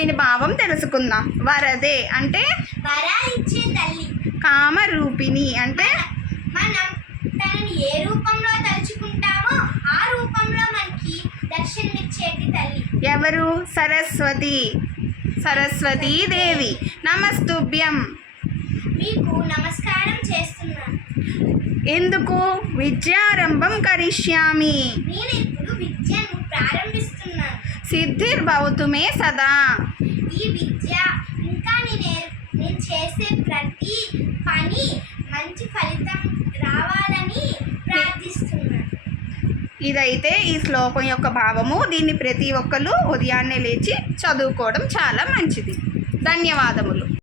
దీని భావం తెలుసుకుందాం. వరదే అంటే వరాలిచ్చే తల్లి. కామరూపిణి అంటే మనం తనని ఏ రూపంలో తలుచుకుంటామో ఆ రూపంలో మనకి దర్శనమిచ్చేటి తల్లి. ఎవరు? సరస్వతీదేవి. నమస్తుభ్యం. మీకు నమస్కారం చేస్తున్నాను. ఎందుకు? విద్యారంభం కరిష్యామి. నేను ఇప్పుడు విద్యను ప్రారంభిస్తున్నాను. సిద్ధిర్భవతు మే సదా. ఈ విద్య ఇంకా నేను చేసే ప్రతి పని మంచి ఫలితం రావాలని ప్రార్థిస్తున్నాను. ఇదైతే ఈ శ్లోకం యొక్క భావము. దీన్ని ప్రతి ఒక్కరు ఉదయాన్నే లేచి చదువుకోవడం చాలా మంచిది. ధన్యవాదములు.